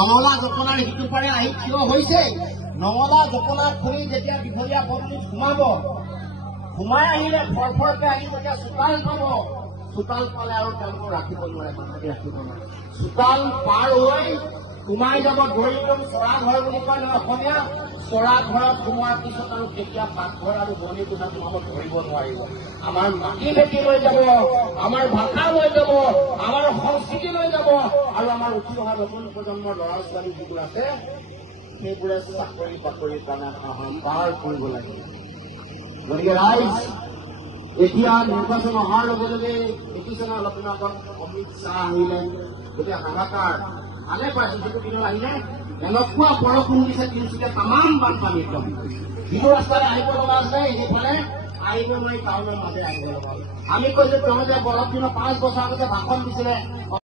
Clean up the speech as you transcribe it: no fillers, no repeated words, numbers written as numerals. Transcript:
নঙলা জপনাৰ সিটো পাৰে আহি থিয় হৈছে। নঙলা জপনাৰ খুলি যেতিয়া দীঘলীয়া পথটোত সোমাই আহিলে ফৰফৰকে আহি যেতিয়া চোতাল পাব, চোতাল পালে আৰু তেওঁলোকক ৰাখিব নোৱাৰে, মানুহকে ৰাখিব নোৱাৰে। চোতাল পাৰ হৈ সোমাই যাব দৈৰিকম চৰা ঘৰ বুলি কয় নহয় অসমীয়া। চৰা ঘৰত সোমোৱাৰ পিছত আৰু কেতিয়া পাকঘৰ আৰু বনি কোঠা সোমাব ধৰিব নোৱাৰিব। আমাৰ মাটি ভেটি লৈ যাব, আমাৰ ভাষা লৈ যাব, আমাৰ সংস্কৃতি লৈ যাব, আৰু আমাৰ উঠি অহা নতুন প্ৰজন্মৰ ল'ৰা ছোৱালী যিবোৰ আছে সেইবোৰে চাকৰি বাকৰিৰ কাৰণে হাহাকাৰ কৰিব লাগে। গতিকে ৰাইজ, এতিয়া নিৰ্বাচন অহাৰ লগে লগে দেখিছে ন অলপ দিনৰ আগত অমিত শ্বাহ আহিলে, এতিয়া হাহাকাৰ ভালে পাইছে। যিটো দিনত আহিলে এনেকুৱা বৰষুণ দিছে, তিনিচুকীয়া তামাম বানপানী একদম। যিটো ৰাস্তাৰে আহিব লগা আছিলে সেইফালে আহিব নোৱাৰি, টাউনৰ মাজে আহিব লগা হ'ল। আমি কৈছো তেওঁ যে অলপ দিনৰ 5 বছৰ আগতে ভাষণ দিছিলে